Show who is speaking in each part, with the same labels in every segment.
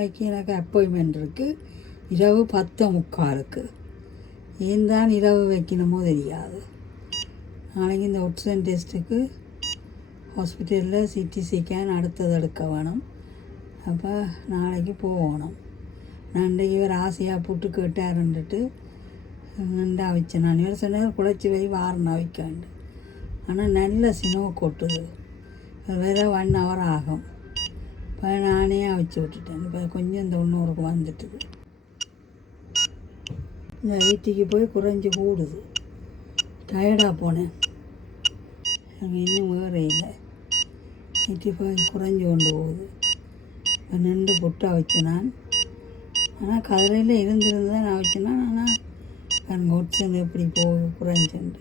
Speaker 1: நாளைக்கு எனக்கு அப்பாயின்மெண்ட் இருக்குது இரவு பத்து முக்காலுக்கு. ஏன் தான் இரவு வைக்கணுமோ தெரியாது. நாளைக்கு இந்த ஒட்சன் டெஸ்ட்டுக்கு ஹாஸ்பிட்டலில் சிடி ஸ்கேன் அடுத்தது எடுக்க வேணும். அப்போ நாளைக்கு போகணும். நான் இவர் ஆசையாக புட்டு கேட்டாருன்ட்டு நண்டா வச்சேன் நான் இவர் சொன்னார் குழைச்சி வை வாரம் வைக்காண்டு ஆனால் நல்ல சினோ கொட்டுது. வேறு ஒன் ஹவர் ஆகும். இப்போ நானே அவிச்சு விட்டுட்டேன் இப்போ கொஞ்சம் இந்த தொண்ணூறுக்கு வந்துட்டுது இந்த வீட்டுக்கு போய் குறைஞ்சி கூடுது டயர்டாக போனேன் அங்கே இன்னும் வேறு இல்லை வீட்டுக்கு போய் குறைஞ்சி கொண்டு போகுது இப்போ நின்று புட்டா வச்சேன் நான் ஆனால் கதிரையில் இருந்திருந்து தான் நான் வச்சேன்னா ஆனால் எனக்கு ஒட்சன் எப்படி போகுது குறைஞ்சுண்டு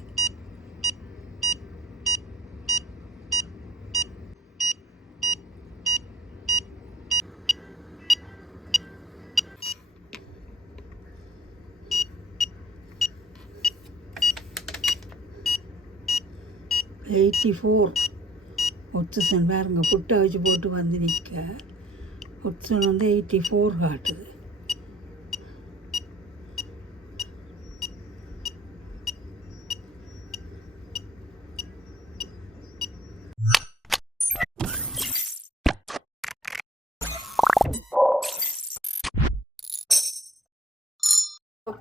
Speaker 1: எயிட்டி ஃபோர். ஒட்சன் பாருங்க புட்டை வச்சு போட்டு வந்து நிற்க ஒட்சன் வந்து எயிட்டி ஃபோர் காட்டுது.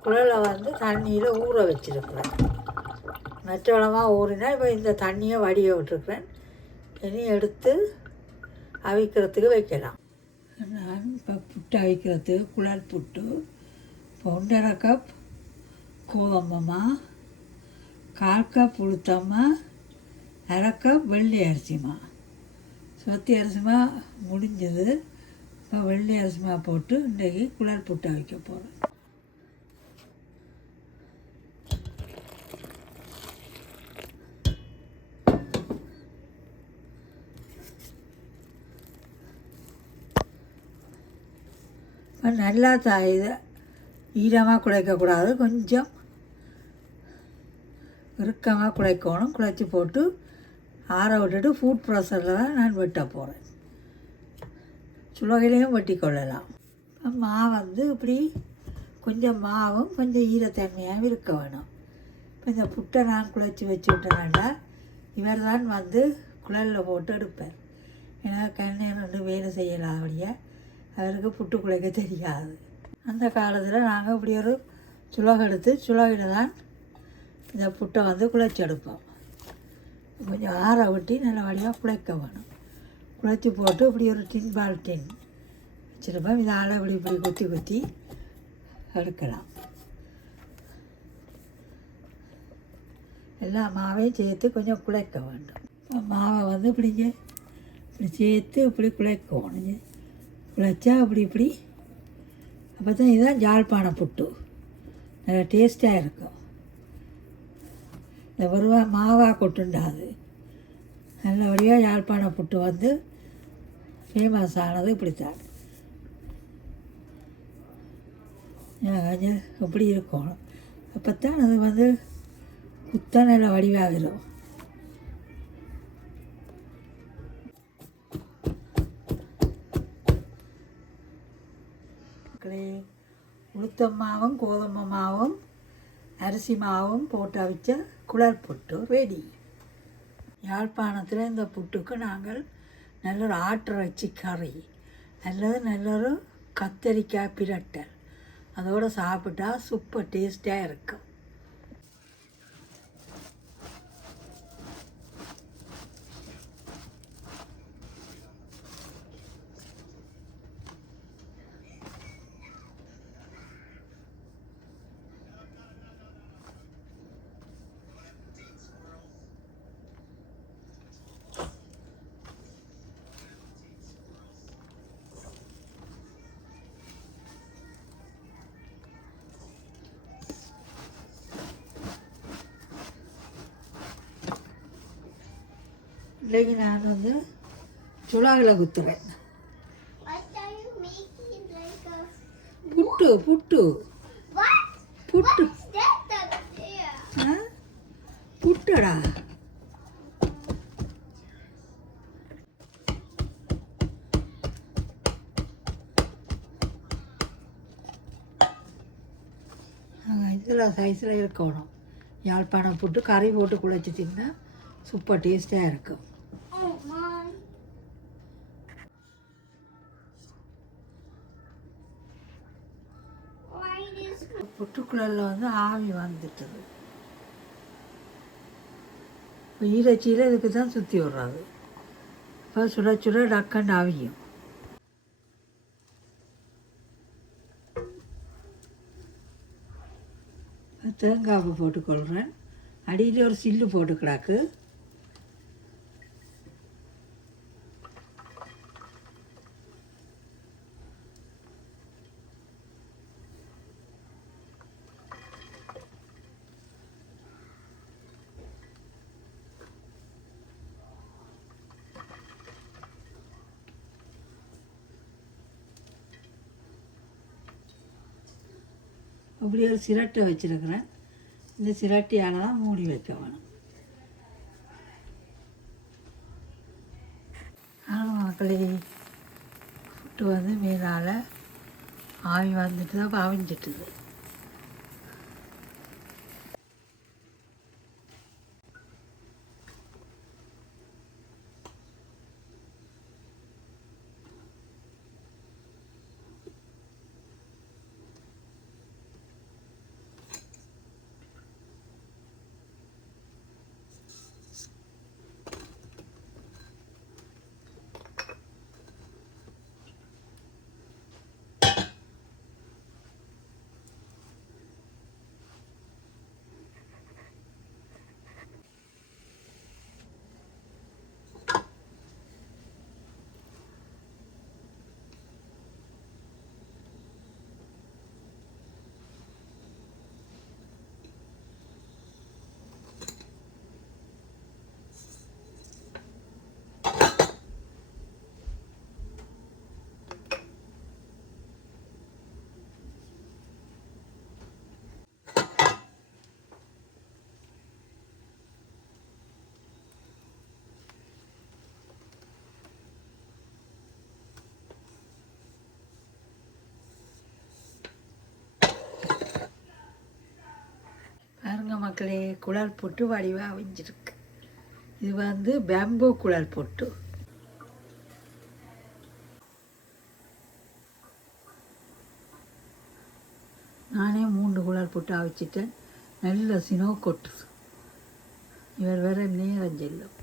Speaker 1: குழலை வந்து தண்ணியில் ஊற வச்சிருக்கிறேன். மற்றவளமாக ஊறினா இப்போ இந்த தண்ணியை வடிய விட்டுருக்குறேன். இனி எடுத்து அவிக்கிறதுக்கு வைக்கலாம். நான் இப்போ புட்டு அவிக்கிறதுக்கு குழல் புட்டு இப்போ ஒன்றரை கப் கோதம்பமா கால் கப் உளுத்தம்மா அரை கப் வெள்ளி அரிசிமா. சொத்தி அரிசிமா முடிஞ்சது. இப்போ வெள்ளி அரிசிமா போட்டு இன்றைக்கி குழல் புட்டு அவிக்க போகிறேன் இப்போ நல்லா த இது ஈரமாக குழைக்கக்கூடாது கொஞ்சம் இறுக்கமாக குழைக்கணும். குழைச்சி போட்டு ஆற விட்டுட்டு ஃபுட் ப்ராசரில் தான் நான் வெட்ட போகிறேன் சுலகையிலையும் வெட்டி கொள்ளலாம். மா மாவு வந்து இப்படி கொஞ்சம் மாவும் கொஞ்சம் ஈரத்தன்மையாகவும் இருக்க வேணும். இப்போ இந்த புட்டை நான் குழைச்சி வச்சு விட்டேனாண்டா இவர் தான் வந்து குழலில் போட்டு எடுப்பார் ஏன்னா கண்ணை ஒன்று வேலை செய்யலாம் அப்படியே அவருக்கு புட்டு குழைக்க தெரியாது. அந்த காலத்தில் நாங்கள் இப்படி ஒரு சுலகம் எடுத்து சுலகில் தான் இந்த புட்டை வந்து குழைச்சி எடுப்போம். கொஞ்சம் ஆற விட்டி நல்ல வழியாக குழைக்க வேணும். குழைச்சி போட்டு இப்படி ஒரு டின் பால் டின் வச்சுருப்போம். இதால் இப்படி இப்படி குத்தி குத்தி எடுக்கலாம். எல்லா மாவையும் சேர்த்து கொஞ்சம் குழைக்க வேண்டும். மாவை வந்து இப்படிங்க இப்படி சேர்த்து இப்படி குழைக்கணும். குழைச்சா அப்படி இப்படி. அப்போ தான் இதுதான் ஜாழ்ப்பாண புட்டு. நல்லா டேஸ்ட்டாக இருக்கும். இந்த வருவா மாவா கொட்டுண்டாது நல்லபடியாக யாழ்ப்பாண புட்டு வந்து ஃபேமஸ் ஆனது இப்படித்தான். கொஞ்சம் இப்படி இருக்கும்? அப்போ தான் அது வந்து குத்தான நல்ல வடிவாகிடும் மக்களே உளுத்தம் மாவும் கோதுமை மாவும் அரிசி மாவும் போட்டு அவிச்ச குழல் புட்டு ரெடி யாழ்ப்பாணத்தில் இந்த புட்டுக்கு நாங்கள் நல்ல ஒரு ஆட்டிறைச்சி கறி அல்லது நல்ல ஒரு கத்தரிக்காய் பிரட்டல். அதோடு சாப்பிட்டா சூப்பர் டேஸ்ட்டாக இருக்கும். இன்றைக்கு நான் வந்து சுழாவில் குத்துறேன் புட்டு புட்டு. புட்டு. புட்டுடா. இதில் சைஸில் இருக்கணும். யாழ்ப்பாணம் போட்டு கறி போட்டு குழச்சி தின்னா சூப்பர் டேஸ்ட்டாக இருக்கும். புற்றுக்குழலில் வந்து ஆவி வந்துட்டது இப்போ ஈரச்சியில் இதுக்கு தான் சுற்றி விடுறாது இப்போ சுட சுட டக்கன் ஆவியும். தேங்காய் போட்டுக்கொள்கிறேன் அடியில் ஒரு சில்லு போட்டு கிடக்கு இப்படி ஒரு சிரட்டை வச்சுருக்கிறேன். இந்த சிரட்டியால் தான் மூடி வைக்க வேணும். மக்களே ஃபுட்டு வந்து மேலால் ஆவி வந்துட்டு தான் பாவிஞ்சிட்டுது பாருங்க மக்களே குழல் பொட்டு வடிவாக அவிஞ்சிருக்கு இது வந்து பேம்போ குழல் பொட்டு. நானே மூன்று குழல் பொட்டு அவிச்சிட்டேன். நல்ல சினோ கொட்டுது இவர் வேற நேரம் செல்லும்.